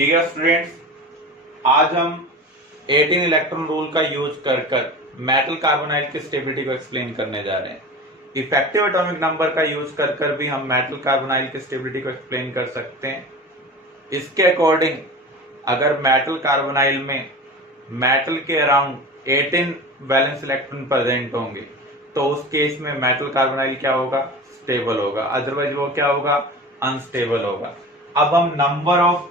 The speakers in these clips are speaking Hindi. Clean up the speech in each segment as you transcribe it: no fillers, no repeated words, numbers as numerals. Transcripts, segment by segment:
डियर स्टूडेंट्स, आज हम 18 इलेक्ट्रॉन रूल का यूज कर मेटल कार्बोनाइल की स्टेबिलिटी को एक्सप्लेन करने जा रहे हैं। इफेक्टिव एटॉमिक नंबर का यूज कर भी हम मेटल कार्बोनाइल की स्टेबिलिटी को एक्सप्लेन कर सकते हैं। इसके अकॉर्डिंग अगर मेटल कार्बोनाइल में मेटल के अराउंड 18 वैलेंस इलेक्ट्रॉन प्रेजेंट होंगे तो उस केस में मेटल कार्बोनाइल क्या होगा? स्टेबल होगा, अदरवाइज वो क्या होगा? अनस्टेबल होगा। अब हम number of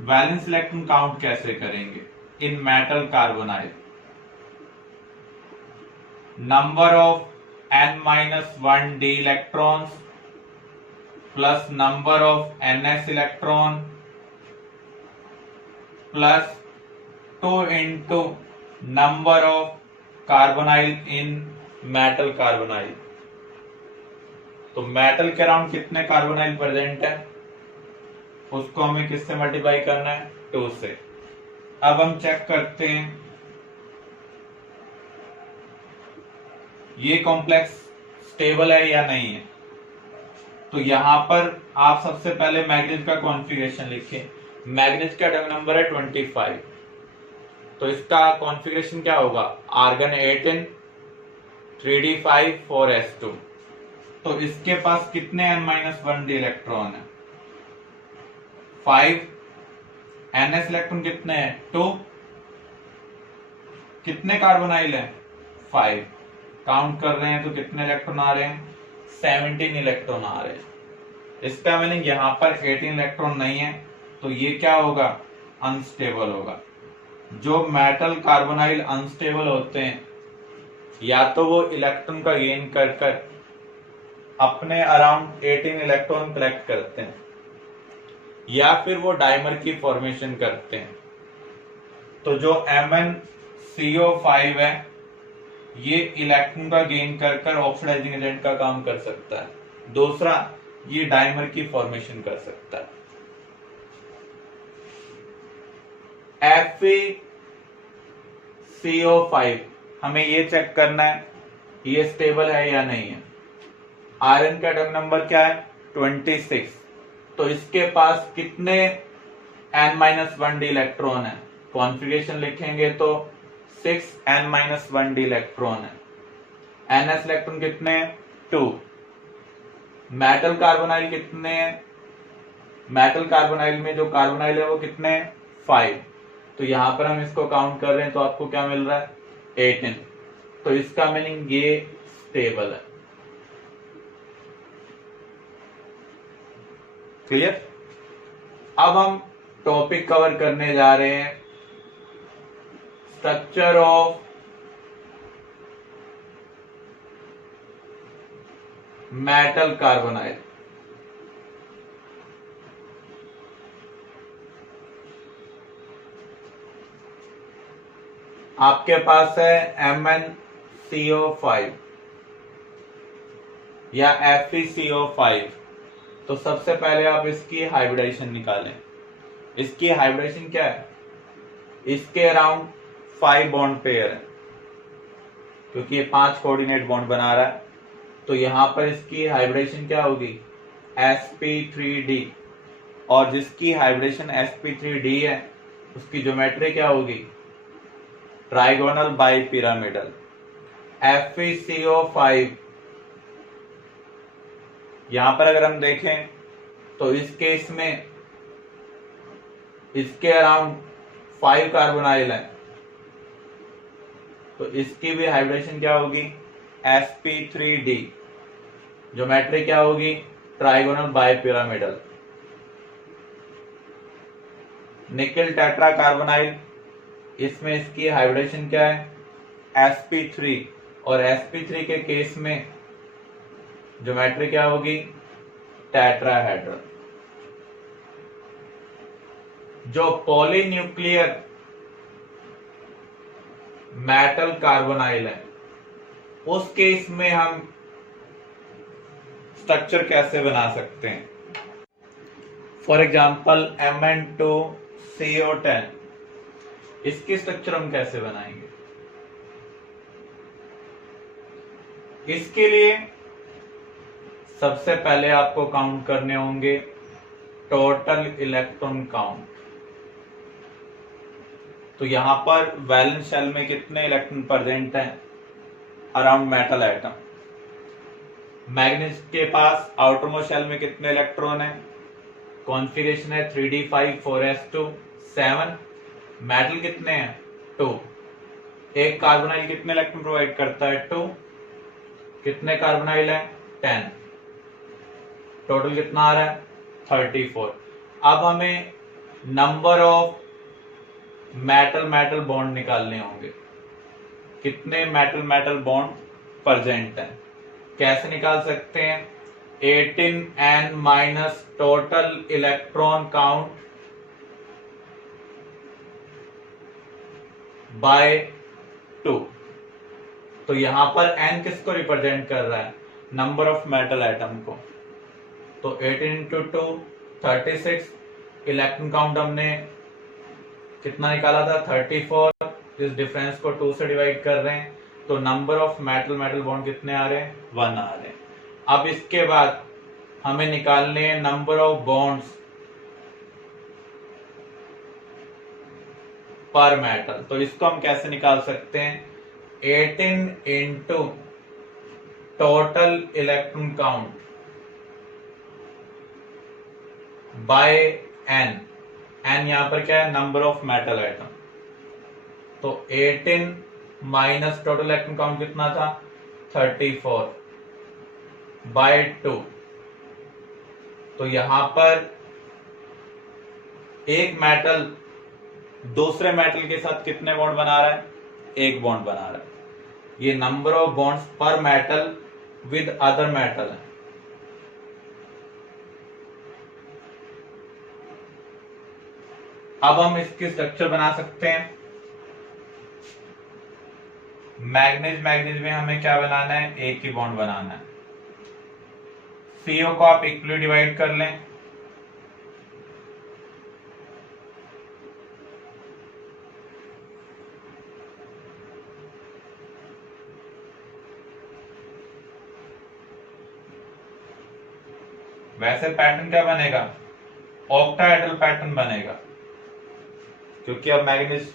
valence electron count कैसे करेंगे इन metal carbonyl? Number of n-1 d electrons plus number of ns electron plus 2 into number of carbonyl in metal carbonyl. तो मेटल के अराउंड कितने कार्बोनाइल प्रेजेंट है उसको हमें किससे मल्टीप्लाई करना है? 2 से। अब हम चेक करते हैं ये कॉम्प्लेक्स स्टेबल है या नहीं है। तो यहां पर आप सबसे पहले मैग्नीज का कॉन्फ़िगरेशन लिखें। मैग्नीज का एटॉमिक नंबर है 25, तो इसका कॉन्फ़िगरेशन क्या होगा? Argon 18 3d5 4s2। तो इसके पास कितने n-1 d इलेक्ट्रॉन है? 5। ns इलेक्ट्रॉन कितने हैं? 2। कितने कार्बोनाइल है? 5। काउंट कर रहे हैं तो कितने इलेक्ट्रॉन आ रहे हैं? 17 इलेक्ट्रॉन आ रहे हैं। इसका मीनिंग यहाँ पर 18 इलेक्ट्रॉन नहीं है, तो ये क्या होगा? अनस्टेबल होगा। जो मेटल कार्बोनाइल अनस्टेबल होते हैं या तो वो इलेक्ट्रॉन का गेन कर अपने अराउंड 18 इलेक्ट्रॉन कलेक्ट करते हैं या फिर वो डाइमर की फॉर्मेशन करते हैं। तो जो MnCO5 है ये इलेक्ट्रॉन का गेन कर ऑक्सीडाइजिंग एजेंट का काम कर सकता है। दूसरा, ये डाइमर की फॉर्मेशन कर सकता है। FeCO5 हमें ये चेक करना है ये स्टेबल है या नहीं है। आयरन का एटॉमिक नंबर क्या है? 26। तो इसके पास कितने n-1 d इलेक्ट्रॉन है? कॉन्फ़िगरेशन लिखेंगे तो 6 n-1 d इलेक्ट्रॉन है। ns इलेक्ट्रॉन कितने हैं? 2। मेटल कार्बोनाइल कितने हैं? मेटल कार्बोनाइल में जो कार्बोनाइल है वो कितने हैं? 5। तो यहां पर हम इसको काउंट कर रहे हैं तो आपको क्या मिल रहा है? 18। तो इसका मीनिंग ये स्टेबल है। क्लियर? अब हम टॉपिक कवर करने जा रहे हैं स्ट्रक्चर ऑफ मेटल कार्बोनाइल। आपके पास है MnCO5 या FeCO5। तो सबसे पहले आप इसकी हाइब्रिडाइजेशन निकालें। इसकी हाइब्रिडाइजेशन क्या है? इसके अराउंड 5 बॉन्ड पेयर है क्योंकि ये 5 कोऑर्डिनेट बॉन्ड बना रहा है। तो यहां पर इसकी हाइब्रिडेशन क्या होगी? sp3d। और जिसकी हाइब्रिडेशन sp3d है उसकी ज्योमेट्री क्या होगी? Trigonal bipyramidal. FeCO5 यहां पर अगर हम देखें तो इस केस में इसके अराउंड 5 कार्बोनाइल है, तो इसकी भी हाइब्रिडेशन क्या होगी? sp3d। ज्योमेट्री क्या होगी? Trigonal bipyramidal. Nickel tetra carbonyl, इसमें इसकी हाइब्रिडेशन क्या है? sp3। और sp3 के केस में ज्योमेट्री क्या होगी? टेट्राहेड्रल। जो पॉलीन्यूक्लियर मेटल कार्बोनाइल है उस केस में हम स्ट्रक्चर कैसे बना सकते हैं? फॉर एग्जाम्पल Mn2CO10, इसकी स्ट्रक्चर हम कैसे बनाएंगे? इसके लिए सबसे पहले आपको काउंट करने होंगे टोटल इलेक्ट्रॉन काउंट। तो यहाँ पर वैलेंस शेल में कितने इलेक्ट्रॉन प्रेजेंट हैं अराउंड मेटल एटम। मैग्नीज के पास आउटरमोस्ट शेल में कितने इलेक्ट्रॉन है, कॉन्फ़िगरेशन है 3d5 4s2 7। मेटल कितने हैं 2। एक कार्बोनाइल कितने इलेक्ट्रॉन प्रोवाइड करता है 2। कितने कार्बोनाइल है 10। टोटल कितना आ रहा है 34। अब हमें number of metal metal bond निकालने होंगे, कितने मेटल मेटल बॉन्ड प्रेजेंट हैं। कैसे निकाल सकते हैं, 18n minus total electron count by 2। तो यहां पर n किसको रिप्रेजेंट कर रहा है, नंबर ऑफ मेटल एटम को। तो 18 इंटू 2 36। इलेक्ट्रॉन काउंट हमने कितना निकाला था 34। इस डिफरेंस को 2 से डिवाइड कर रहे हैं, तो number of metal metal bond कितने आ रहे हैं 1 आ रहे हैं। अब इसके बाद हमें निकालने हैं number of bonds per metal. तो इसको हम कैसे निकाल सकते हैं, 18 into total electron count by n। n यहां पर क्या है, नंबर ऑफ मेटल एटम। तो 18 माइनस टोटल इलेक्ट्रॉन काउंट कितना था 34 बाय 2। तो यहां पर एक मेटल दूसरे मेटल के साथ कितने बॉन्ड बना रहा है, एक बॉन्ड बना रहा है। ये number of bonds per metal with other metal है। अब हम इसकी स्ट्रक्चर बना सकते हैं। मैग्नीज मैग्नीज में हमें क्या बनाना है, एक ही बॉन्ड बनाना है। CO को आप इक्वली डिवाइड कर लें। वैसे पैटर्न क्या बनेगा, ऑक्टाहेड्रल पैटर्न बनेगा, क्योंकि अब मैग्नीज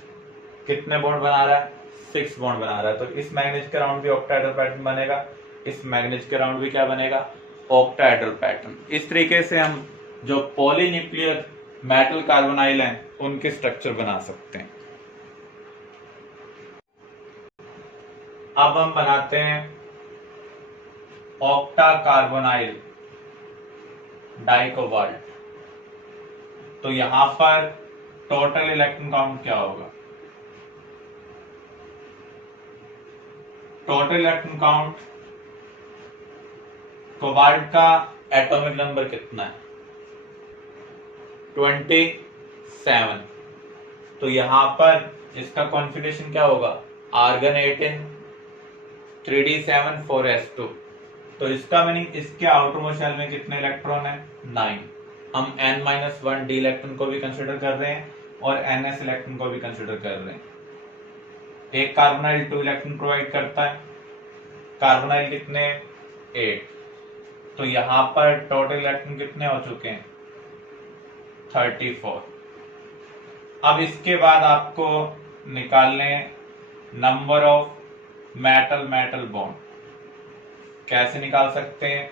कितने बॉन्ड बना रहा है 6 बॉन्ड बना रहा है। तो इस मैग्नीज के राउंड भी ऑक्टाहेड्रल पैटर्न बनेगा, इस मैग्नीज के राउंड भी क्या बनेगा ऑक्टाहेड्रल पैटर्न। इस तरीके से हम जो पॉलीन्यूक्लियर मेटल कार्बोनाइल हैं उनके स्ट्रक्चर बना सकते हैं। अब हम बनाते हैं ऑक्टा कार्बोनाइल डाइकोबाल्ट। तो यहां पर टोटल इलेक्ट्रॉन काउंट क्या होगा, टोटल इलेक्ट्रॉन काउंट कोबाल्ट का एटॉमिक नंबर कितना है 27। तो यहां पर इसका कॉन्फ़िगरेशन क्या होगा, आर्गन 18 3d7 4s2। तो इसका मीनिंग इसके आउटरमोस्ट शेल में कितने इलेक्ट्रॉन है 9। हम n-1 d इलेक्ट्रॉन को भी कंसिडर कर रहे हैं और ns इलेक्ट्रॉन को भी कंसिडर कर रहे हैं। एक कार्बोनाइल 2 इलेक्ट्रॉन प्रोवाइड करता है, कार्बोनाइल कितने 8। तो यहां पर टोटल इलेक्ट्रॉन कितने हो चुके हैं 34। अब इसके बाद आपको निकालने number of metal metal bond. कैसे निकाल सकते हैं,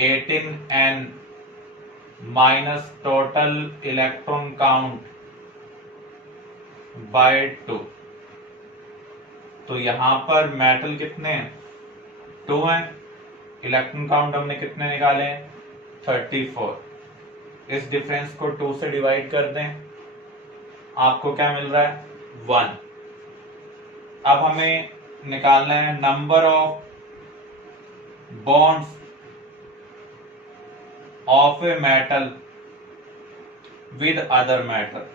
18n minus total electron count by 2। तो यहां पर मेटल कितने हैं 2 हैं, इलेक्ट्रॉन काउंट हमने कितने निकाले हैं 34। इस डिफरेंस को 2 से डिवाइड कर दें, आपको क्या मिल रहा है 1। अब हमें निकालना है number of bonds of a metal with other metal.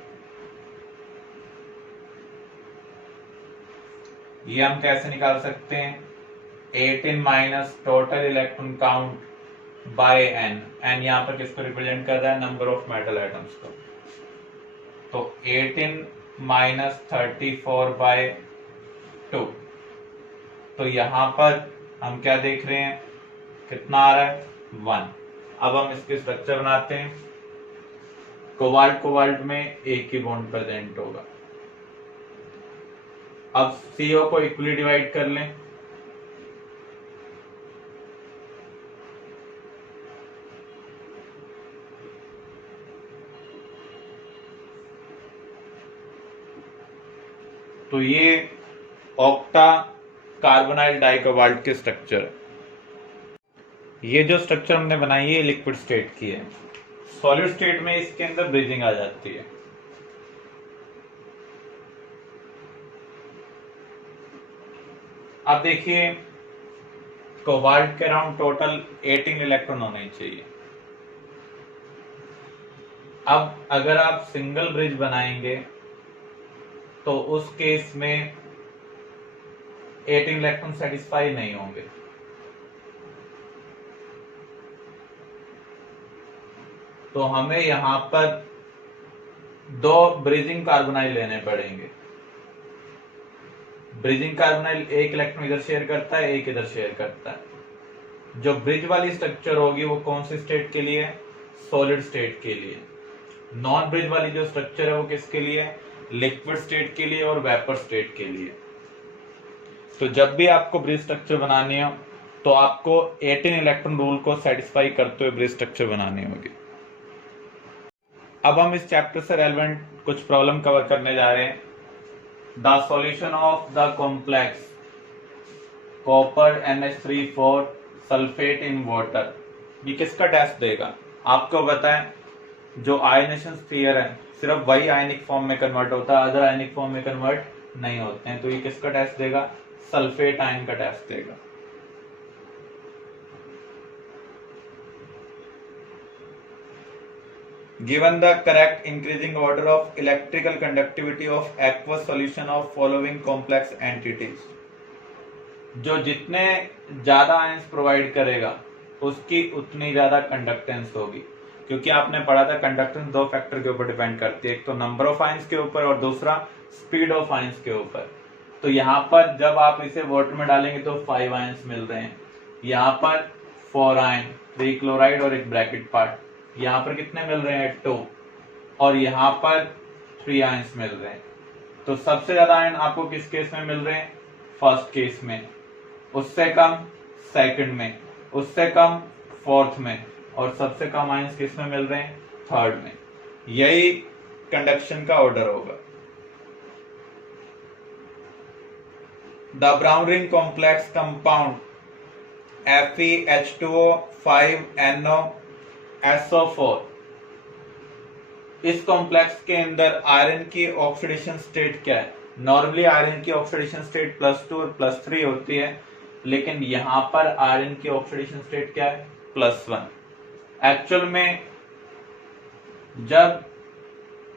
ये हम कैसे निकाल सकते हैं, 18 minus total electron count by n। n यहां पर किसको रिप्रेजेंट कर रहा है, नंबर ऑफ मेटल एटम्स को। तो 18 माइनस 34 बाय 2। तो यहां पर हम क्या देख रहे हैं, कितना आ रहा है 1। अब हम इसके स्ट्रक्चर बनाते हैं। कोबाल्ट कोबाल्ट में एक ही बॉन्ड प्रेजेंट होगा, अब CO को इक्वली डिवाइड कर लें। तो ये ऑक्टा कार्बोनाइल डाइकोबाल्ट के स्ट्रक्चर, ये जो स्ट्रक्चर हमने बनाई है लिक्विड स्टेट की है। सॉलिड स्टेट में इसके अंदर ब्रीजिंग आ जाती है। अब देखिए कोबाल्ट के अराउंड टोटल 18 इलेक्ट्रॉन होने चाहिए। अब अगर आप सिंगल ब्रिज बनाएंगे तो उस केस में 18 इलेक्ट्रॉन सेटिस्फाई नहीं होंगे। तो हमें यहां पर 2 ब्रिजिंग कार्बोनाइल लेने पड़ेंगे। ब्रिजिंग कार्बोनाइल एक इलेक्ट्रॉन इधर शेयर करता है, एक इधर शेयर करता है। जो ब्रिज वाली स्ट्रक्चर होगी वो कौन सी स्टेट के लिए? सॉलिड स्टेट के लिए। नॉन ब्रिज वाली जो स्ट्रक्चर है वो किसके लिए? लिक्विड स्टेट के लिए और वेपर स्टेट के लिए। तो जब भी आपको ब्रिज स्ट्रक्चर बनानी हो तो आपको 18 इलेक्ट्रॉन रूल को सेटिस्फाई करते हुए ब्रिज स्ट्रक्चर बनानी होगी। अब हम इस चैप्टर से रेलेवेंट कुछ प्रॉब्लम कवर करने जा रहे हैं। The solution of the complex copper NH3 sulphate in water, ये किसका टेस्ट देगा? आपको बताएं जो आयनेशन स्फीयर है सिर्फ वही आयनिक फॉर्म में कन्वर्ट होता है, अदर आयनिक फॉर्म में कन्वर्ट नहीं होते हैं। तो ये किसका टेस्ट देगा? सल्फेट आयन का टेस्ट देगा। Given the correct increasing order of electrical conductivity of aqueous solution of following complex entities, जो जितने ज्यादा आयंस प्रोवाइड करेगा उसकी उतनी ज्यादा कंडक्टेंस होगी, क्योंकि आपने पढ़ा था कंडक्टेंस 2 फैक्टर के ऊपर डिपेंड करती है, एक तो नंबर ऑफ आयंस के ऊपर और दूसरा स्पीड ऑफ आयंस के ऊपर। तो यहाँ पर जब आप इसे वाटर में डालेंगे तो 5 आयंस मिल रहे हैं, यहाँ पर 4 आयन, 3 क्लोराइड और एक ब्रैकेट पार्ट, यहाँ पर कितने मिल रहे हैं? 2, और यहाँ पर 3 आयंस मिल रहे हैं। तो सबसे ज्यादा आयन आपको किस केस में मिल रहे हैं? फर्स्ट केस में, उससे कम सेकंड में, उससे कम फोर्थ में, और सबसे कम आयंस किस में मिल रहे हैं? थर्ड में। यही कंडक्शन का ऑर्डर होगा। The brown ring complex compound FeH2O 5NO SO4, इस कॉम्प्लेक्स के अंदर आयरन की ऑक्सीडेशन स्टेट क्या है? नॉर्मली आयरन की ऑक्सीडेशन स्टेट +2 और +3 होती है, लेकिन यहां पर आयरन की ऑक्सीडेशन स्टेट क्या है? +1। एक्चुअल में जब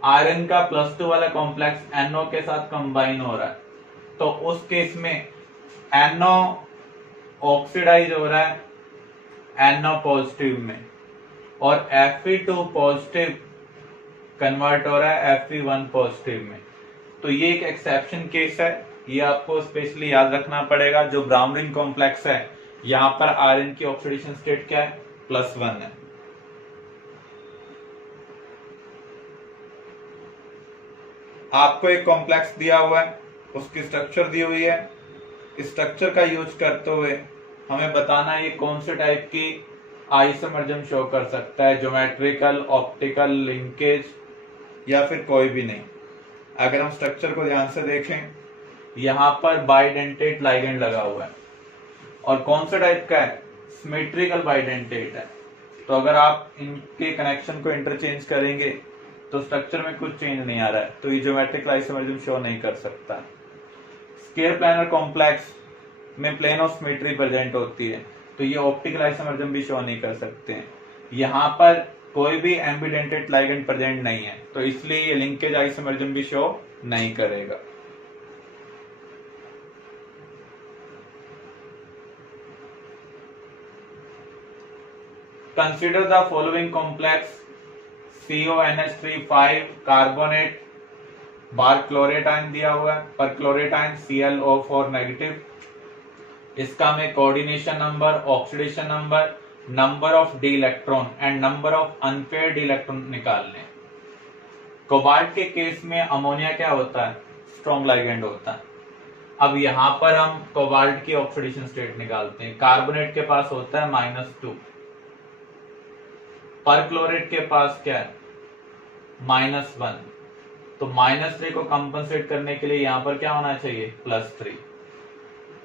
आयरन का +2 वाला कॉम्प्लेक्स NO के साथ कंबाइन हो रहा है तो उस केस में NO ऑक्सीडाइज हो रहा है NO पॉजिटिव में, और Fe2 पॉजिटिव कन्वर्ट हो रहा है Fe1 पॉजिटिव में। तो ये एक एक्सेप्शन केस है, ये आपको स्पेशली याद रखना पड़ेगा। जो ब्राउन रिंग कॉम्प्लेक्स है यहाँ पर आयरन की ऑक्सीडेशन स्टेट क्या है? +1 है। आपको एक कॉम्प्लेक्स दिया हुआ है, उसकी स्ट्रक्चर दी हुई है। इस स्ट्रक्चर का यूज करते हुए हमें बताना है ये कौन से टाइप की आइसोमर्जम शो कर सकता है, ज्योमेट्रिकल, ऑप्टिकल, लिंकेज, या फिर कोई भी नहीं। अगर हम स्ट्रक्चर को ध्यान से देखें, यहाँ पर बाइडेंटेट लाइगेंड लगा हुआ है, और कौन से टाइप का है? सिमेट्रिकल बाइडेंटेट है। तो अगर आप इनके कनेक्शन को इंटरचेंज करेंगे तो स्ट्रक्चर में कुछ चेंज नहीं आ रहा है, तो ये ज्योमेट्रिकल आइसोमर्जम शो नहीं कर सकता। स्केयर प्लानर कॉम्प्लेक्स में प्लेन ऑफ सिमेट्री प्रेजेंट होती है, तो ये ऑप्टिकल आइसोमर्जम भी शो नहीं कर सकते हैं। यहाँ पर कोई भी एम्बिडेंटेड लाइगेंड प्रेजेंट नहीं है, तो इसलिए ये लिंकेज आइसोमर्जम भी शो नहीं करेगा। Consider the following complex CONH3 carbonate bar chlorate ion दिया हुआ है, पर क्लोरेट आयन ClO4 नेगेटिव। इसका हमें coordination number, oxidation number, number of D electron and number of unpair D electron निकालने। कोबाल्ट के केस में अमोनिया क्या होता है? स्ट्रॉन्ग लाइगेंड होता है। अब यहां पर हम कोबाल्ट की ऑक्सीडेशन स्टेट निकालते हैं। कार्बोनेट के पास होता है -2, परक्लोरेट के पास क्या है -1, तो -3 को कंपनसेट करने के लिए यहां पर क्या होना चाहिए +3।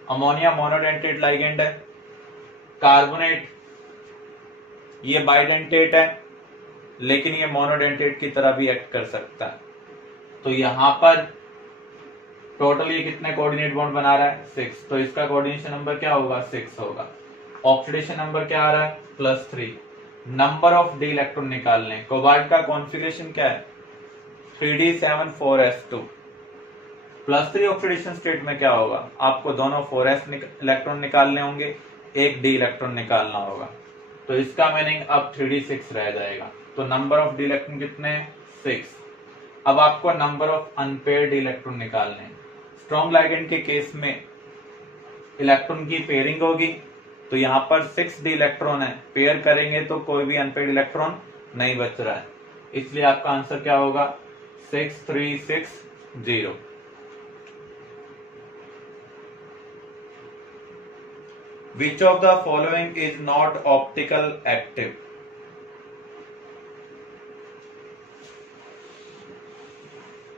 अमोनिया मोनोडेंटेट लाइगेंड है, कार्बोनेट ये बाइडेंटेट है लेकिन ये मोनोडेंटेट की तरह भी एक्ट कर सकता है। तो यहां पर टोटल ये कितने कोऑर्डिनेट बॉन्ड बना रहा है 6, तो इसका कोऑर्डिनेशन नंबर क्या होगा 6 होगा। ऑक्सीडेशन नंबर क्या आ रहा है +3। नंबर ऑफ डी इलेक्ट्रॉन निकालने, कोबाल्ट का कॉन्फ़िगरेशन क्या है 3d7 4s2। +3 ऑक्सीडेशन स्टेट में क्या होगा, आपको दोनों 4s इलेक्ट्रॉन निकालने होंगे, एक डी इलेक्ट्रॉन निकालना होगा। तो इसका मीनिंग अब 3d6 रह जाएगा। तो नंबर ऑफ डी इलेक्ट्रॉन कितने हैं 6। अब आपको नंबर ऑफ अनपेयर्ड इलेक्ट्रॉन निकालने हैं। स्ट्रॉन्ग लाइगेंड के केस में इलेक्ट्रॉन की पेयरिंग होगी, तो यहाँ पर 6 डी इलेक्ट्रॉन है, पेयर करेंगे तो कोई भी अनपेयर्ड इलेक्ट्रॉन नहीं बच रहा है, इसलिए आपका आंसर क्या होगा 6 3 6 0। Which of the following is not optical active?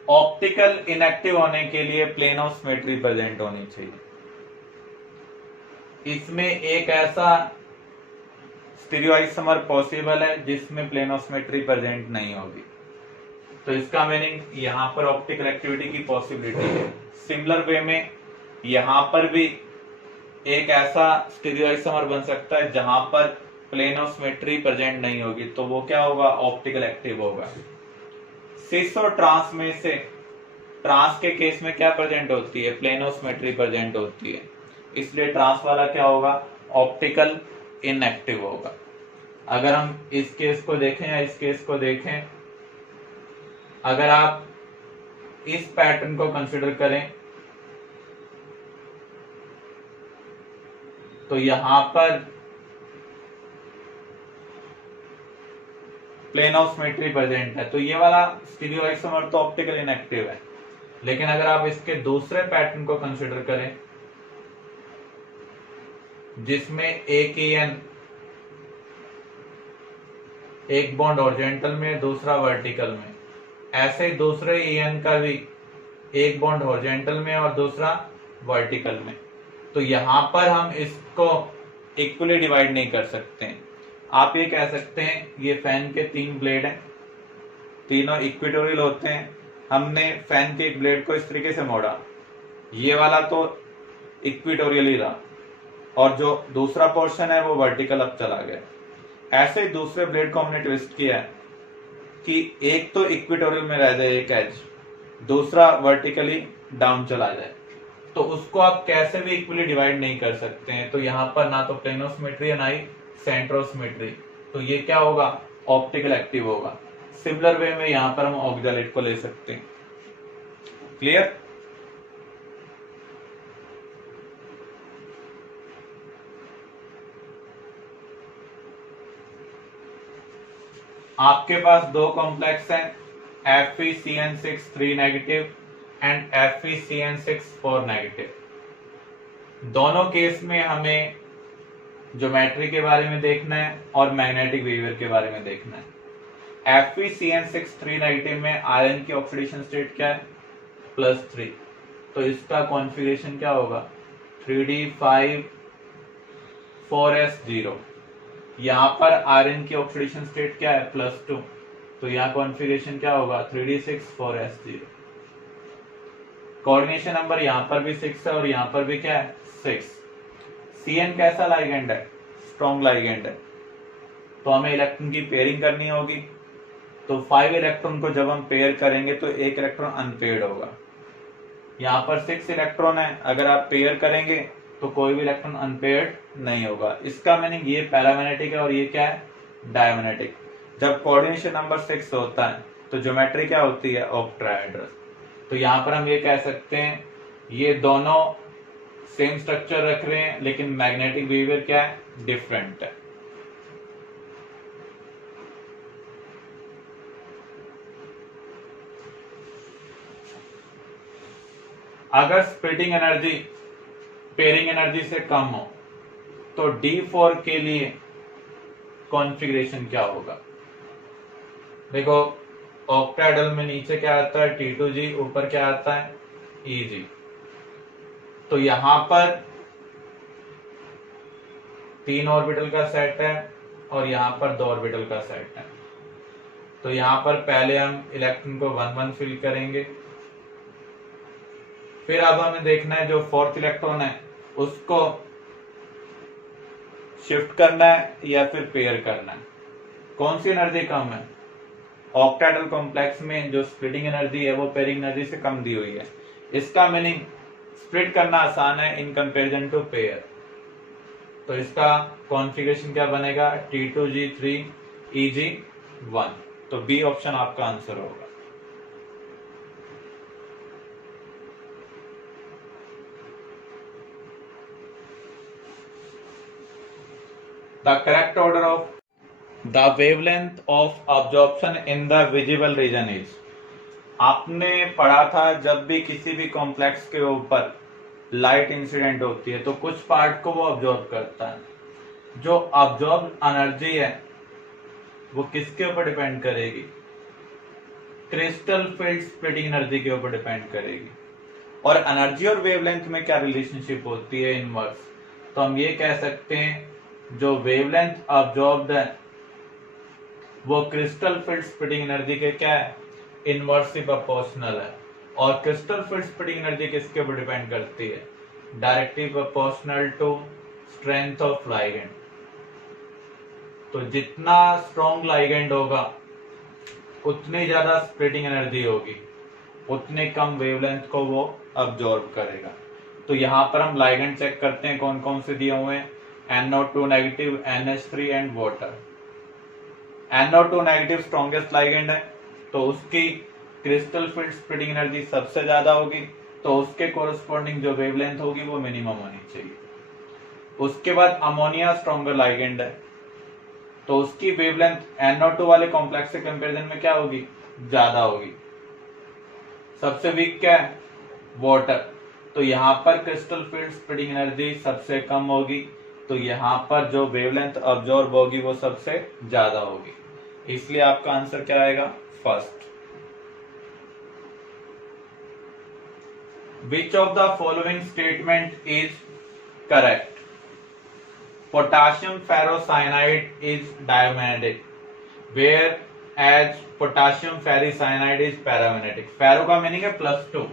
Optical inactive होने के लिए प्लेन ऑफ सिमेट्री प्रेजेंट होनी चाहिए। इसमें एक ऐसा स्टीरियोआइसोमर पॉसिबल है जिसमें प्लेन ऑफ सिमेट्री प्रेजेंट नहीं होगी, तो इसका मीनिंग यहां पर ऑप्टिकल एक्टिविटी की पॉसिबिलिटी है। सिमिलर वे में यहां पर भी एक ऐसा स्टीरियोआइसोमर बन सकता है जहां पर प्लेन ऑफ सिमेट्री प्रेजेंट नहीं होगी, तो वो क्या होगा ऑप्टिकल एक्टिव होगा। सिस और ट्रांस में से ट्रांस के केस में क्या प्रेजेंट होती है प्लेन ऑफ सिमेट्री प्रेजेंट होती है, इसलिए ट्रांस वाला क्या होगा ऑप्टिकल इनएक्टिव होगा। अगर हम इस केस को देखें या इस केस को देखें, अगर आप इस पैटर्न को कंसिडर करें तो यहां पर प्लेन ऑफ सिमेट्री प्रेजेंट है, तो ये वाला स्टीरियोआइसोमर तो ऑप्टिकल इनएक्टिव है। लेकिन अगर आप इसके दूसरे पैटर्न को कंसिडर करें जिसमें एक EN एक बॉन्ड हॉरिजॉन्टल में दूसरा वर्टिकल में, ऐसे ही दूसरे EN का भी एक बॉन्ड हॉरिजॉन्टल में और दूसरा वर्टिकल में, तो यहां पर हम इसको इक्वली डिवाइड नहीं कर सकते हैं। आप ये कह सकते हैं ये फैन के 3 ब्लेड हैं, तीनों इक्वेटोरियल होते हैं, हमने फैन के एक ब्लेड को इस तरीके से मोड़ा, ये वाला तो इक्वेटोरियल ही रहा और जो दूसरा पोर्शन है वो वर्टिकल अप चला गया। ऐसे ही दूसरे ब्लेड को हमने ट्विस्ट किया है कि एक तो इक्वेटोरियल में रह जाए एक एज, दूसरा वर्टिकली डाउन चला जाए, तो उसको आप कैसे भी इक्वली डिवाइड नहीं कर सकते हैं। तो यहाँ पर ना तो प्लेन ऑफ सिमेट्री है ना ही सेंटर ऑफ सिमेट्री, तो ये क्या होगा ऑप्टिकल एक्टिव होगा। सिमिलर वे में यहाँ पर हम ऑक्सैलेट को ले सकते हैं। क्लियर? आपके पास दो कॉम्प्लेक्स हैं FeCN6 3 negative and FeCN6 4 negative. दोनों केस में हमें ज्योमेट्री के बारे में देखना है और मैग्नेटिक बिहेवियर के बारे में देखना है। FeCN6 3 नेगेटिव में आयरन की ऑक्सीडेशन स्टेट क्या है +3, तो इसका कॉन्फ़िगरेशन क्या होगा 3d5 4s0। यहाँ पर आयरन की ऑक्सीडेशन स्टेट क्या है +2, तो यहाँ कॉन्फ़िगरेशन क्या होगा 3d6 4s0। कोऑर्डिनेशन नंबर यहाँ पर भी 6 है और यहाँ पर भी क्या है 6। Cn कैसा लाइगेंड है स्ट्रॉन्ग लाइगेंड है, तो हमें इलेक्ट्रॉन की पेयरिंग करनी होगी, तो 5 इलेक्ट्रॉन को जब हम पेयर करेंगे तो एक इलेक्ट्रॉन अनपेयर्ड होगा। यहाँ पर 6 इलेक्ट्रॉन है, अगर आप पेयर करेंगे तो कोई भी इलेक्ट्रॉन अनपेयर्ड नहीं होगा। इसका मीनिंग ये पैरामैग्नेटिक है और ये क्या है डायमैग्नेटिक। जब कोऑर्डिनेशन नंबर 6 होता है तो ज्योमेट्री क्या होती है ऑक्ट्राहेड्रल। तो यहाँ पर हम ये कह सकते हैं ये दोनों सेम स्ट्रक्चर रख रहे हैं लेकिन मैग्नेटिक बिहेवियर क्या है डिफरेंट है। अगर स्प्लिटिंग एनर्जी पेयरिंग एनर्जी से कम हो तो D4 के लिए कॉन्फ़िगरेशन क्या होगा? देखो ऑक्टेडल में नीचे क्या आता है T2G, ऊपर क्या आता है EG। तो यहां पर 3 ऑर्बिटल का सेट है और यहां पर 2 ऑर्बिटल का सेट है। तो यहां पर पहले हम इलेक्ट्रॉन को 1-1 फिल करेंगे, फिर अब हमें देखना है जो 4th इलेक्ट्रॉन है उसको शिफ्ट करना है या फिर पेयर करना है। कौन सी एनर्जी कम है? ऑक्टेडल कॉम्प्लेक्स में जो स्प्लिटिंग एनर्जी है वो पेयरिंग एनर्जी से कम दी हुई है। इसका मीनिंग स्प्लिट करना आसान है इन कंपैरिजन टू पेयर। तो इसका कॉन्फ़िगरेशन क्या बनेगा? T2G3 EG1। तो बी ऑप्शन आपका आंसर होगा। The correct order of the wavelength of absorption in the visible region is। आपने पढ़ा था जब भी किसी भी कॉम्प्लेक्स के ऊपर लाइट इंसिडेंट होती है तो कुछ पार्ट को वो ऑब्जॉर्ब करता है। जो ऑब्जॉर्ब एनर्जी है वो किसके ऊपर डिपेंड करेगी? क्रिस्टल फील्ड स्प्लिटिंग एनर्जी के ऊपर डिपेंड करेगी। और एनर्जी और वेवलेंथ में क्या रिलेशनशिप होती है? इनवर्स। तो हम ये कह सकते हैं जो वेवलेंथ ऑब्जॉर्ब्ड है वो क्रिस्टल फील्ड स्प्लिटिंग एनर्जी के क्या है? इनवर्सली प्रोपोर्शनल है। और क्रिस्टल फील्ड स्प्लिटिंग एनर्जी किसके ऊपर डिपेंड करती है? Directly proportional to strength of ligand. तो जितना स्ट्रॉन्ग लाइगेंड होगा उतनी ज्यादा स्प्लिटिंग एनर्जी होगी, उतने कम वेवलेंथ को वो अब्जॉर्ब करेगा। तो यहाँ पर हम लाइगेंड चेक करते हैं कौन कौन से दिए हुए हैं। NO2 negative, NH3 and water. NO2 negative strongest ligand है तो उसकी क्रिस्टल फील्ड स्प्लिटिंग एनर्जी सबसे ज्यादा होगी, तो उसके कोरस्पॉन्डिंग जो वेवलेंथ होगी वो मिनिमम होनी चाहिए। उसके बाद अमोनिया स्ट्रॉन्गर लाइगेंड है तो उसकी वेवलेंथ NO2 वाले कॉम्प्लेक्स के कंपैरिजन में क्या होगी? ज्यादा होगी। सबसे वीक क्या है? वाटर। तो यहाँ पर क्रिस्टल फील्ड स्प्लिटिंग एनर्जी सबसे कम होगी, तो यहाँ पर जो वेवलेंथ अब्जॉर्ब होगी वो सबसे ज्यादा होगी। इसलिए आपका आंसर क्या आएगा? First. Which of the following statement is correct? Potassium ferrocyanide is diamagnetic, whereas potassium ferricyanide is paramagnetic। फेरो का मीनिंग है +2,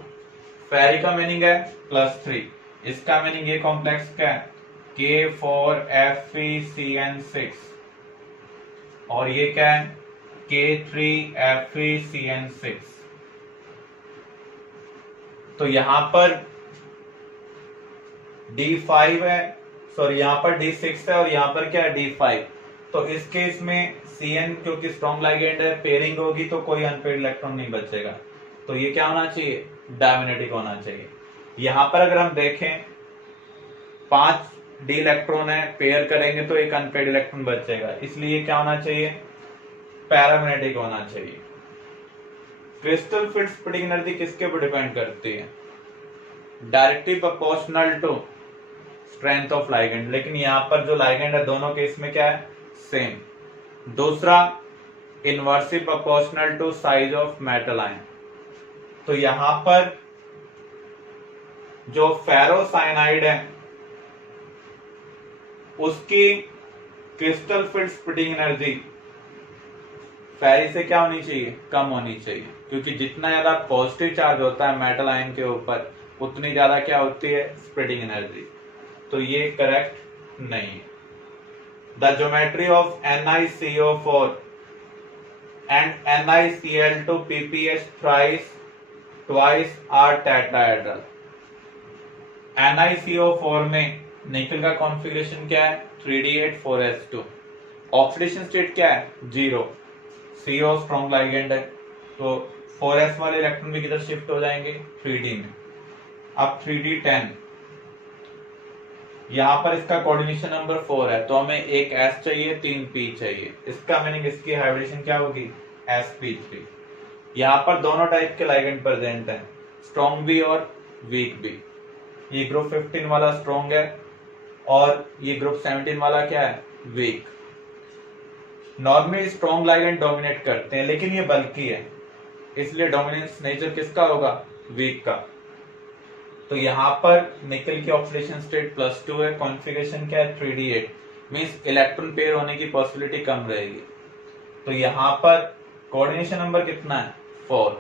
फेरी का मीनिंग है +3। इसका मीनिंग ये कॉम्प्लेक्स क्या है? K4FeCN6 और ये क्या है? K3FeCN6। तो यहां पर D5 है, सॉरी यहां पर D6 है और यहां पर क्या है? D5। तो इस केस में Cn क्योंकि स्ट्रॉन्ग लाइगेंड है, पेयरिंग होगी तो कोई अनपेयर्ड इलेक्ट्रॉन नहीं बचेगा। तो ये क्या होना चाहिए? डायमैग्नेटिक होना चाहिए। यहां पर अगर हम देखें 5 D इलेक्ट्रॉन है, पेयर करेंगे तो एक अनपेयर्ड इलेक्ट्रॉन बचेगा, इसलिए क्या होना चाहिए? पैरामैग्नेटिक होना चाहिए। क्रिस्टल फील्ड स्प्लिटिंग एनर्जी किसके ऊपर डिपेंड करती है? Directly proportional to strength of ligand, लेकिन यहां पर जो लाइगेंड है दोनों केस में क्या है? सेम। दूसरा inversely proportional to size of metal ion. तो यहां पर जो फेरोसाइनाइड है उसकी क्रिस्टल फील्ड स्प्लिटिंग एनर्जी फेरी से क्या होनी चाहिए? कम होनी चाहिए, क्योंकि जितना ज्यादा पॉजिटिव चार्ज होता है मेटल आयन के ऊपर उतनी ज्यादा क्या होती है? Splitting energy. तो ये करेक्ट नहीं है। The geometry of NiCO4 and NiCl2PPH twice are tetrahedral। NiCO4 में निकल का कॉन्फ़िगरेशन क्या है? 3D8 ऑक्सीडेशन स्टेट क्या है? 0। CO स्ट्रॉन्ग लाइगेंड है तो 4s वाले इलेक्ट्रॉन भी किधर शिफ्ट हो जाएंगे? 3D में। अब 3D10, यहां पर इसका कोऑर्डिनेशन नंबर 4 है तो हमें एक S चाहिए, 3 P चाहिए। इसका मीनिंग इसकी हाइब्रिडेशन क्या होगी? sp3। यहाँ पर दोनों टाइप के लाइगेंड प्रेजेंट हैं, स्ट्रॉन्ग भी और वीक भी। ये ग्रुप 15 वाला स्ट्रॉन्ग है और ये ग्रुप 17 वाला क्या है, weak. Normally strong ligand dominate करते हैं, लेकिन ये बल्कि है, इसलिए डोमिनेंस नेचर किसका होगा, वीक का। तो यहाँ पर निकल की ऑक्सीडेशन स्टेट +2 है, कॉन्फ़िगरेशन क्या है 3d8, मींस इलेक्ट्रॉन पेयर होने की पॉसिबिलिटी कम रहेगी। तो यहाँ पर कोऑर्डिनेशन नंबर कितना है 4,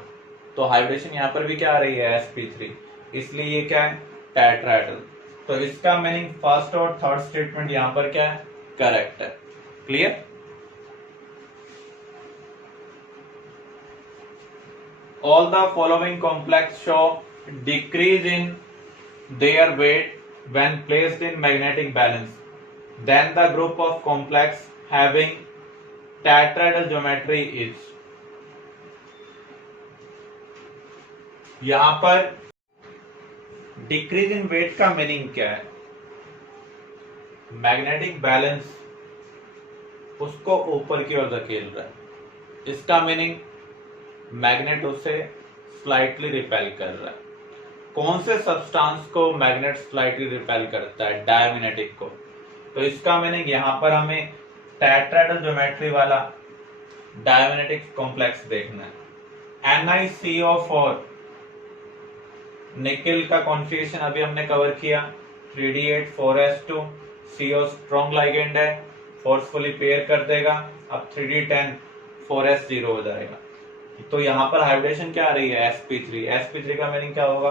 तो हाइब्रिडेशन यहाँ पर भी क्या आ रही है sp3, इसलिए ये क्या है टेट्राहेड्रल। तो इसका मीनिंग फर्स्ट और थर्ड स्टेटमेंट यहाँ पर क्या है, करेक्ट है। Clear. All the following complex show decrease in their weight when placed in magnetic balance. Then the group of complex having tetrahedral geometry is. यहां पर डिक्रीज इन वेट का मीनिंग क्या है, मैग्नेटिक बैलेंस उसको ऊपर की ओर धकेल रहा है, इसका मीनिंग मैग्नेट उसे स्लाइटली रिपेल कर रहा है। कौन से सब्सटेंस को मैग्नेट स्लाइटली रिपेल करता है, डायमैग्नेटिक को। तो इसका मीनिंग यहाँ पर हमें टेट्राहेड्रल ज्योमेट्री वाला डायमैग्नेटिक कॉम्प्लेक्स देखना है। NiCO4 निकेल का कॉन्फ़िगरेशन अभी हमने कवर किया, 3d8 4s2, CO strong ligand है, फोर्सफुली पेयर कर देगा, अब 3d10 4s0 हो जाएगा। तो यहाँ पर हाइब्रिडेशन क्या आ रही है sp3, sp3 का मीनिंग क्या होगा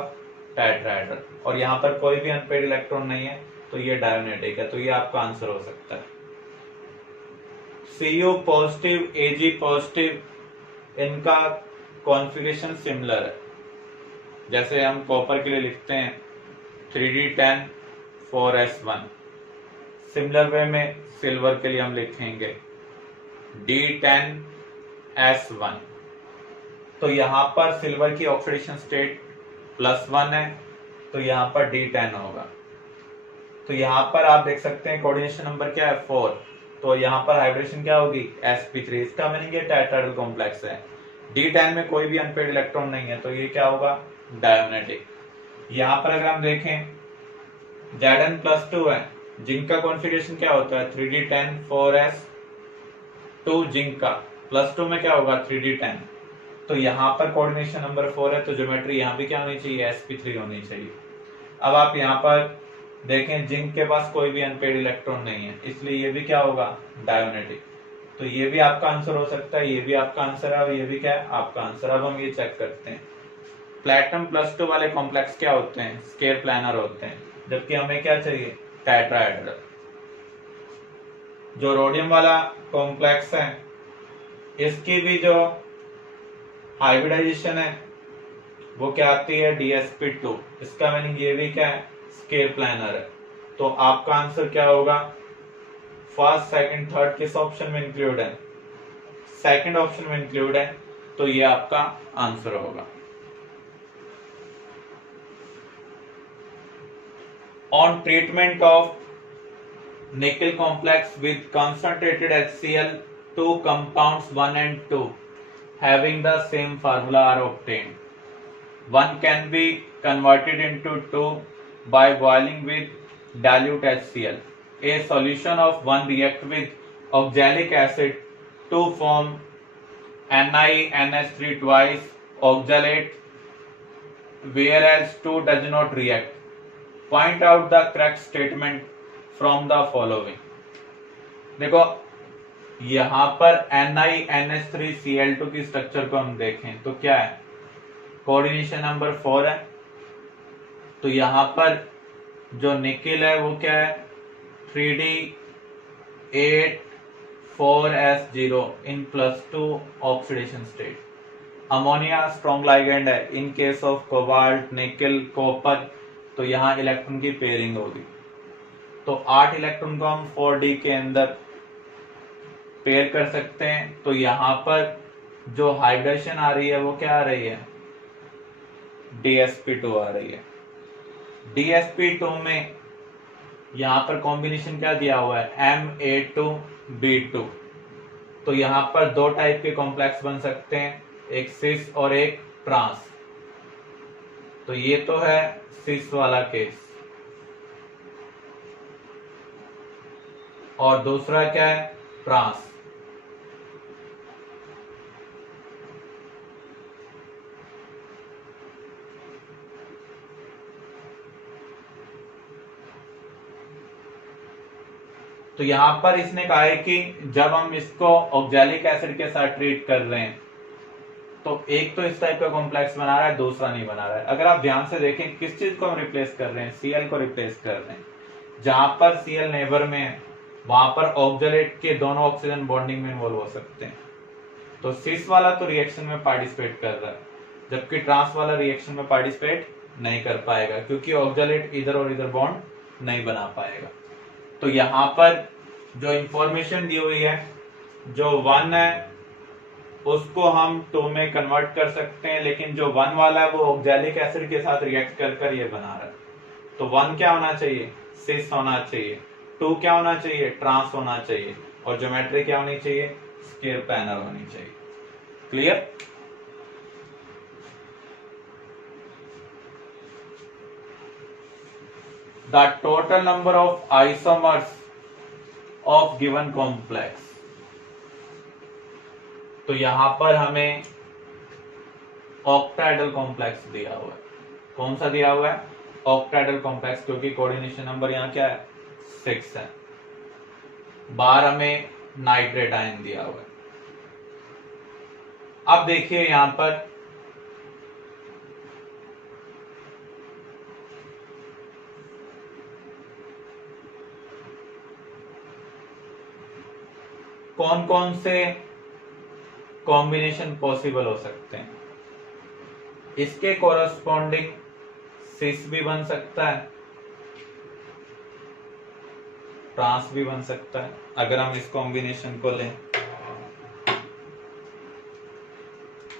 टेट्राहेड्रल, और यहाँ पर कोई भी अनपेड इलेक्ट्रॉन नहीं है, तो ये डायमैग्नेटिक है, तो ये आपका आंसर हो सकता है। Cu पॉजिटिव Ag पॉजिटिव, इनका कॉन्फ़िगरेशन सिमिलर है, जैसे हम कॉपर के लिए लिखते हैं 3d10 4s1, सिमिलर वे में सिल्वर के लिए हम लिखेंगे d10s1। तो यहाँ पर सिल्वर की ऑक्सीडेशन स्टेट +1 है, तो यहाँ पर d10 होगा। तो यहाँ पर आप देख सकते हैं कोऑर्डिनेशन नंबर क्या है 4, तो यहाँ पर हाइब्रिडेशन क्या होगी sp3, इसका मीनिंग ये टेट्राहेड्रल कॉम्प्लेक्स है। d10 में कोई भी अनपेड इलेक्ट्रॉन नहीं है, तो ये क्या होगा डायमैग्नेटिक। यहाँ पर अगर हम देखें Zn+2 है, जिंक का कॉन्फ़िगरेशन क्या होता है 3d10 4s2, जिंक का +2 में क्या होगा 3d10, तो यहाँ पर कोऑर्डिनेशन नंबर 4 है, तो ज्योमेट्री यहाँ भी क्या होनी चाहिए sp3 होनी चाहिए। अब आप यहाँ पर देखें जिंक के पास कोई भी अनपेड इलेक्ट्रॉन नहीं है, इसलिए ये भी क्या होगा डायमैग्नेटिक, तो ये भी आपका आंसर हो सकता है, ये भी आपका आंसर है और ये भी क्या है आपका आंसर। अब हम ये चेक करते हैं, प्लैटिनम +2 वाले कॉम्प्लेक्स क्या होते हैं स्केयर प्लानर होते हैं, जबकि हमें क्या चाहिए टेट्राहेड्रल। जो रोडियम वाला कॉम्प्लेक्स है इसकी भी जो हाइब्रिडाइजेशन है वो क्या आती है dsp2, इसका मीनिंग ये भी क्या है स्केयर प्लानर है। तो आपका आंसर क्या होगा, फर्स्ट सेकंड थर्ड किस ऑप्शन में इंक्लूड है, सेकंड ऑप्शन में इंक्लूड है, तो ये आपका आंसर होगा। On treatment of nickel complex with concentrated HCl, two compounds 1 and 2 having the same formula are obtained. One can be converted into 2 by boiling with dilute HCl. A solution of 1 react with oxalic acid to form NiNH3 twice oxalate, whereas 2 does not react. Point out the correct statement from the following. देखो यहां पर NiNH3Cl2 की स्ट्रक्चर को हम देखें तो क्या है कोऑर्डिनेशन नंबर 4 है, तो यहां पर जो निकेल है वो क्या है 3d8 4s0 in +2 oxidation state. Ammonia strong ligand है in case of cobalt nickel copper, तो यहां इलेक्ट्रॉन की पेयरिंग होगी, तो 8 इलेक्ट्रॉन को हम 4d के अंदर पेयर कर सकते हैं। तो यहां पर जो हाइब्रिडेशन आ रही है वो क्या आ रही है dsp2 आ रही है। dsp2 में यहां पर कॉम्बिनेशन क्या दिया हुआ है Ma2B2, तो यहां पर दो टाइप के कॉम्प्लेक्स बन सकते हैं, एक सिस और एक ट्रांस। तो ये तो है सिस वाला केस, और दूसरा क्या है, ट्रांस। तो यहां पर इसने कहा है कि जब हम इसको ऑक्जेलिक एसिड के साथ ट्रीट कर रहे हैं तो एक तो इस टाइप का कॉम्प्लेक्स बना रहा है, दूसरा नहीं बना रहा है। अगर आप ध्यान से देखें किस चीज को हम रिप्लेस कर रहे हैं, Cl को रिप्लेस कर रहे हैं। जहां पर Cl नेबर में है वहां पर ऑक्जेलेट के दोनों ऑक्सीजन बॉन्डिंग में इन्वॉल्व हो सकते हैं। तो सिस वाला तो रिएक्शन में पार्टिसिपेट कर रहा है, जबकि ट्रांस वाला रिएक्शन में पार्टिसिपेट नहीं कर पाएगा क्योंकि ऑक्जेलेट इधर और इधर बॉन्ड नहीं बना पाएगा। तो यहां पर जो इंफॉर्मेशन दी हुई है, जो 1 है उसको हम 2 में कन्वर्ट कर सकते हैं, लेकिन जो 1 वाला है वो ऑक्जेलिक एसिड के साथ रिएक्ट कर कर ये बना रहा है। तो 1 क्या होना चाहिए, सिस होना चाहिए, 2 क्या होना चाहिए, ट्रांस होना चाहिए, और ज्योमेट्री क्या होनी चाहिए, स्क्वायर प्लानर होनी चाहिए। Clear? The total number of isomers of given complex। तो यहां पर हमें ऑक्टाहेड्रल कॉम्प्लेक्स दिया हुआ है। कौन सा दिया हुआ है, ऑक्टाहेड्रल कॉम्प्लेक्स, क्योंकि कोऑर्डिनेशन नंबर यहां क्या है, 6 है। बाहर हमें नाइट्रेट आयन दिया हुआ है। अब देखिए यहां पर कौन कौन से कॉम्बिनेशन पॉसिबल हो सकते हैं। इसके कोरस्पॉन्डिंग सिस भी बन सकता है, ट्रांस भी बन सकता है, अगर हम इस कॉम्बिनेशन को लें।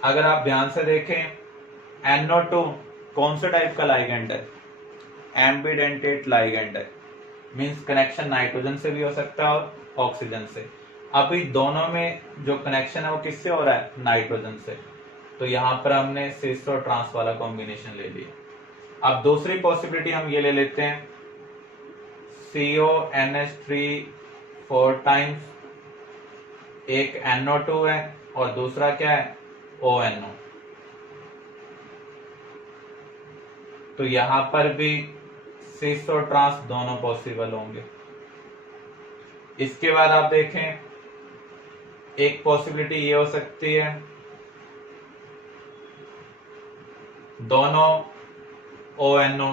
अगर आप ध्यान से देखें NO2 कौन से टाइप का लाइगेंड है, एम्बिडेंटेट लाइगेंड है, मींस कनेक्शन नाइट्रोजन से भी हो सकता है और ऑक्सीजन से। अभी दोनों में जो कनेक्शन है वो किससे हो रहा है, नाइट्रोजन से। तो यहां पर हमने सिस और ट्रांस वाला कॉम्बिनेशन ले लिया। अब दूसरी पॉसिबिलिटी हम ये ले लेते हैं, CONH3 4 टाइम्स, एक NO2 है और दूसरा क्या है, ONO। तो यहां पर भी सिस और ट्रांस दोनों पॉसिबल होंगे। इसके बाद आप देखें एक पॉसिबिलिटी ये हो सकती है, दोनों ONO।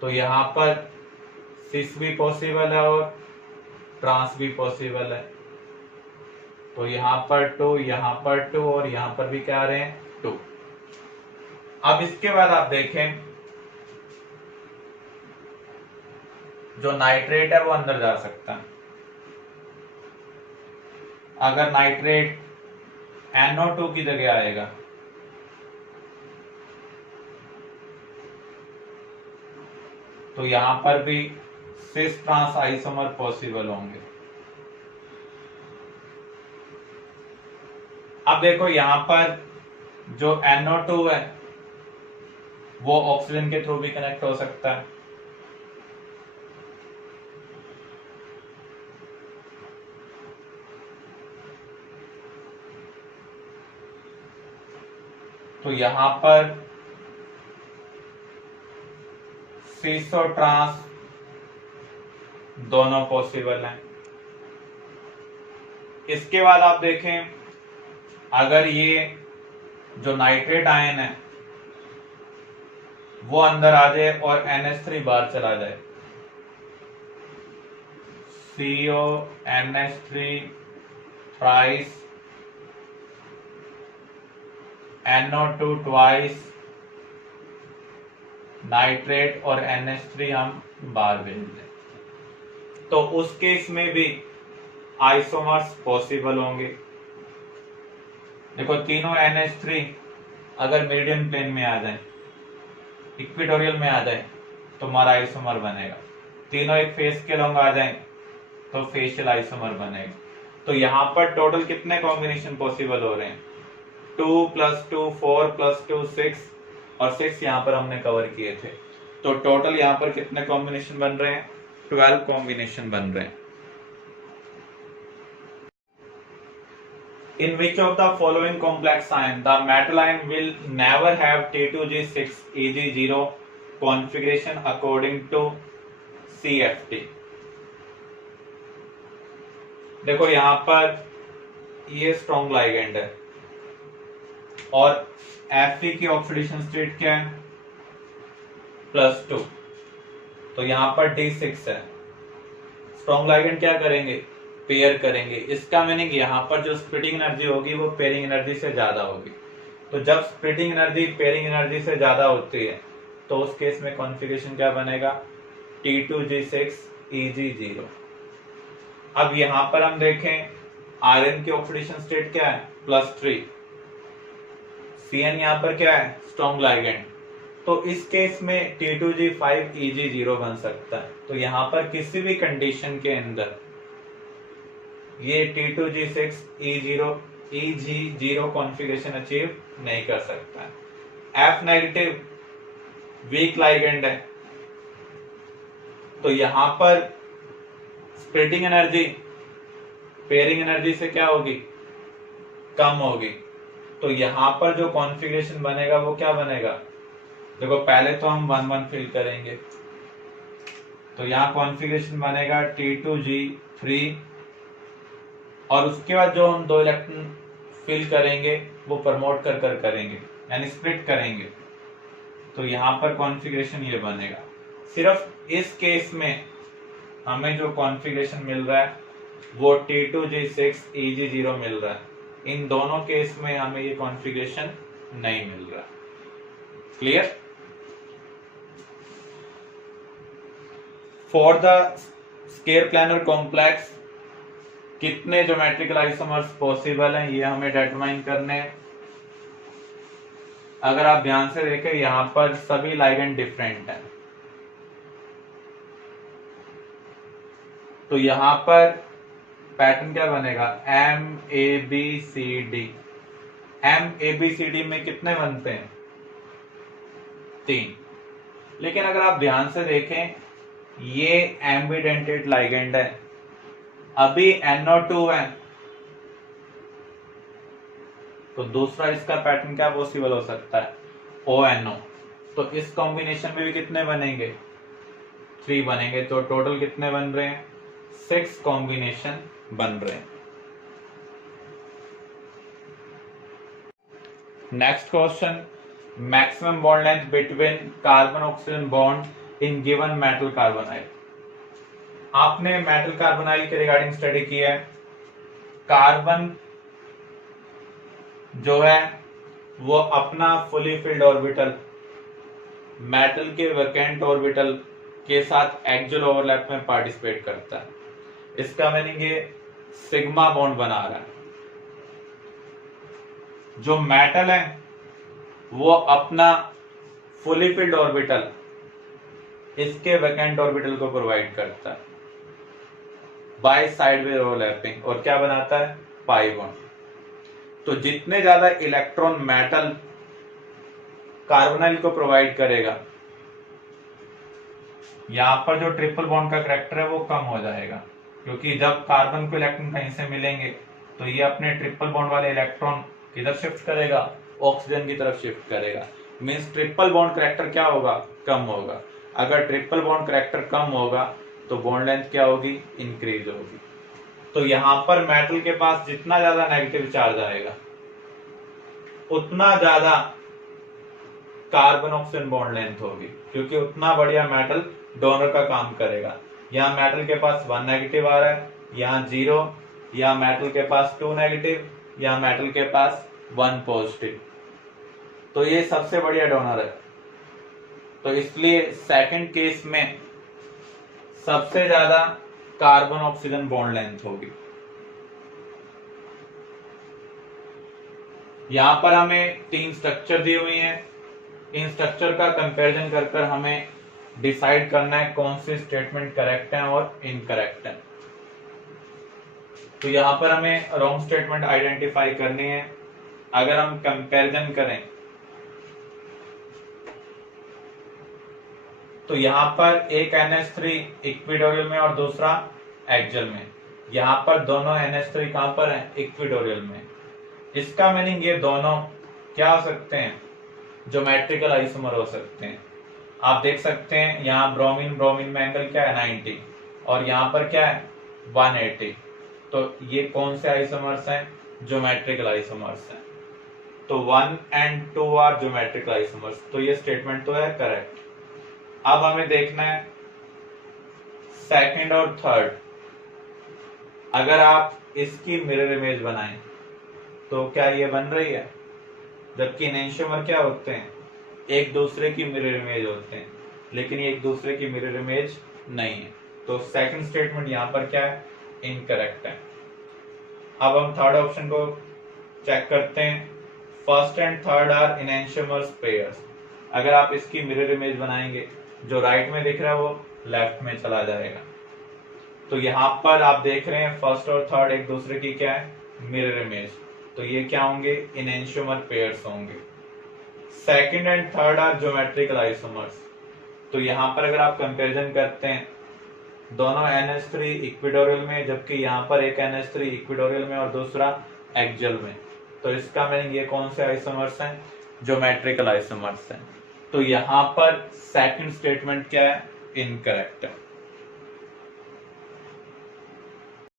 तो यहां पर सिस भी पॉसिबल है और ट्रांस भी पॉसिबल है। तो यहां पर 2, यहां पर 2 और यहां पर भी क्या आ रहे हैं, 2। अब इसके बाद आप देखें जो नाइट्रेट है वो अंदर जा सकता है। अगर नाइट्रेट NO2 की जगह आएगा तो यहां पर भी सिस ट्रांस आइसोमर पॉसिबल होंगे। अब देखो यहां पर जो NO2 है वो ऑक्सीजन के थ्रू भी कनेक्ट हो सकता है। तो यहां पर सिस और ट्रांस दोनों पॉसिबल हैं। इसके बाद आप देखें अगर ये जो नाइट्रेट आयन है वो अंदर आ जाए और NH3 बाहर चला जाए, CONH3 thrice, NO2 twice, nitrate और NH3 हम बाहर भेज दें, तो उस केस में भी आइसोमर्स पॉसिबल होंगे। देखो तीनों NH3 अगर मेरिडियन प्लेन में आ जाए, इक्वेटोरियल में आ जाए तो हमारा आइसोमर बनेगा। तीनों एक फेस के लॉन्ग आ जाए तो फेशियल आइसोमर बनेगा। तो यहां पर टोटल कितने कॉम्बिनेशन पॉसिबल हो रहे हैं, 2 + 2 4 + 2 6 और 6 यहाँ पर हमने कवर किए थे। तो टोटल यहाँ पर कितने कॉम्बिनेशन बन रहे हैं? 12 कॉम्बिनेशन बन रहे हैं। In which of the following complex ion the metal ion will never have T2G6Eg0 configuration according to CFT? देखो यहाँ पर ये स्ट्रॉन्ग लाइगेंड है और Fe की ऑक्सीडेशन स्टेट क्या है? +2। तो यहाँ पर D6 है। स्ट्रॉन्ग लाइगेंड क्या करेंगे? पेयर करेंगे। इसका मीनिंग यहाँ पर जो स्प्लिटिंग एनर्जी होगी वो पेयरिंग एनर्जी से ज्यादा होगी। तो जब स्प्लिटिंग एनर्जी पेयरिंग एनर्जी से ज्यादा होती है तो उस केस में कॉन्फ़िगरेशन क्या बनेगा? T2G6Eg0। अब यहाँ पर हम देखें आयरन की ऑक्सीडेशन स्टेट क्या है? +3। Cn यहाँ पर क्या है? Strong ligand. तो इस केस में T2G5Eg0 बन सकता है। तो यहाँ पर किसी भी कंडीशन के अंदर ये T2G6Eg0 कॉन्फ़िगरेशन अचीव नहीं कर सकता है। F नेगेटिव वीक लाइगेंड है तो यहां पर स्प्लिटिंग एनर्जी पेयरिंग एनर्जी से क्या होगी? कम होगी। तो यहां पर जो कॉन्फ़िगरेशन बनेगा वो क्या बनेगा? देखो पहले तो हम 1 1 फिल करेंगे तो यहाँ कॉन्फ़िगरेशन बनेगा T2G3 और उसके बाद जो हम 2 इलेक्ट्रॉन फिल करेंगे वो प्रमोट कर करेंगे यानी स्प्लिट करेंगे। तो यहाँ पर कॉन्फ़िगरेशन ये बनेगा। सिर्फ इस केस में हमें जो कॉन्फ़िगरेशन मिल रहा है वो T2G6Eg0 मिल रहा है। इन दोनों केस में हमें ये कॉन्फ़िगरेशन नहीं मिल रहा। Clear? For the square planar complex कितने ज्योमेट्रिकल आइसोमर्स पॉसिबल हैं ये हमें डिटरमाइन करने हैं। अगर आप ध्यान से देखें यहां पर सभी लाइगेंड डिफरेंट हैं तो यहां पर पैटर्न क्या बनेगा? MABCD। MABCD में कितने बनते हैं? 3। लेकिन अगर आप ध्यान से देखें ये एम्बिडेंटेड लाइगेंड है, अभी NO2 है तो दूसरा इसका पैटर्न क्या पॉसिबल हो सकता है? ONO। तो इस कॉम्बिनेशन में भी कितने बनेंगे? 3 बनेंगे। तो टोटल कितने बन रहे हैं? 6 कॉम्बिनेशन बन रहे हैं। Next question, maximum bond length between carbon oxygen bond in given metal carbonyl. आपने मेटल कार्बोनाइल के रिगार्डिंग स्टडी की है। कार्बन जो है वो अपना फुली फिल्ड ऑर्बिटल मेटल के वैकेंट ऑर्बिटल के साथ एक्सियल ओवरलैप में पार्टिसिपेट करता है। इसका मीनिंग ये सिग्मा बॉन्ड बना रहा है। जो मेटल है वो अपना फुली फिल्ड ऑर्बिटल इसके वैकेंट ऑर्बिटल को प्रोवाइड करता है बाय साइडवे ओवरलैपिंग और क्या बनाता है? Pi bond. तो जितने ज्यादा इलेक्ट्रॉन मेटल कार्बोनाइल को प्रोवाइड करेगा यहां पर जो ट्रिपल बॉन्ड का करैक्टर है वो कम हो जाएगा क्योंकि जब कार्बन को इलेक्ट्रॉन कहीं से मिलेंगे तो ये अपने ट्रिपल बॉन्ड वाले इलेक्ट्रॉन किधर शिफ्ट करेगा? ऑक्सीजन की तरफ शिफ्ट करेगा। मींस ट्रिपल बॉन्ड करैक्टर क्या होगा? कम होगा। अगर ट्रिपल बॉन्ड करैक्टर कम होगा तो बॉन्ड लेंथ क्या होगी? इंक्रीज होगी। तो यहां पर मेटल के पास जितना ज्यादा नेगेटिव चार्ज आएगा उतना ज्यादा कार्बन ऑक्सीजन बॉन्ड लेंथ होगी क्योंकि उतना बढ़िया मेटल डोनर का काम करेगा। यहाँ मेटल के पास 1 नेगेटिव आ रहा है, यहाँ 0, यहाँ मेटल के पास 2 नेगेटिव, यहाँ मेटल के पास 1 पॉजिटिव। तो ये सबसे बढ़िया डोनर है। तो इसलिए सेकंड केस में सबसे ज्यादा कार्बन ऑक्सीजन बॉन्ड लेंथ होगी। यहां पर हमें 3 स्ट्रक्चर दी हुई हैं। इन स्ट्रक्चर का कंपैरिजन कर हमें डिसाइड करना है कौन सी स्टेटमेंट करेक्ट है और इनकरेक्ट है। तो यहां पर हमें रॉन्ग स्टेटमेंट आइडेंटिफाई करनी है। अगर हम कंपैरिजन करें तो यहाँ पर एक NH3 इक्विटोरियल में और दूसरा एक्सियल में। यहाँ पर दोनों NH3 कहां पर है? इक्विटोरियल में। इसका मीनिंग ये दोनों क्या हो सकते हैं? ज्योमेट्रिकल आइसोमर हो सकते हैं। आप देख सकते हैं यहाँ ब्रोमीन ब्रोमीन में एंगल क्या है? 90 और यहाँ पर क्या है? 180। तो ये कौन से आइसोमर्स हैं? ज्योमेट्रिकल आइसोमर्स हैं। तो 1 and 2 आर ज्योमेट्रिकल आइसोमर्स। तो ये स्टेटमेंट तो है करेक्ट। अब हमें देखना है सेकंड और थर्ड। अगर आप इसकी मिरर इमेज बनाएं तो क्या ये बन रही है? जबकि एनेंशियोमर क्या होते हैं? एक दूसरे की मिरर इमेज होते हैं, लेकिन ये एक दूसरे की मिरर इमेज नहीं है। तो सेकंड स्टेटमेंट यहाँ पर क्या है? इनकरेक्ट है। अब हम थर्ड ऑप्शन को चेक करते हैं। First and third are enantiomers pairs. अगर आप इसकी मिरर इमेज बनाएंगे, जो राइट में दिख रहा है वो लेफ्ट में चला जाएगा। तो यहाँ पर आप देख रहे हैं फर्स्ट और थर्ड एक दूसरे की क्या है? Mirror image. तो ये क्या होंगे? एनेंशियोमर पेयर्स होंगे। Second and third are geometrical isomers. तो यहाँ पर अगर आप कंपैरिजन करते हैं, दोनों NH3 इक्विटोरियल में, जबकि यहाँ पर एक NH3 इक्विटोरियल में और दूसरा एक्सियल में। तो इसका मीनिंग ये कौन से आइसोमर्स हैं? ज्योमेट्रिकल आइसोमर्स हैं। तो यहाँ पर सेकंड स्टेटमेंट क्या है? इनकरेक्ट है।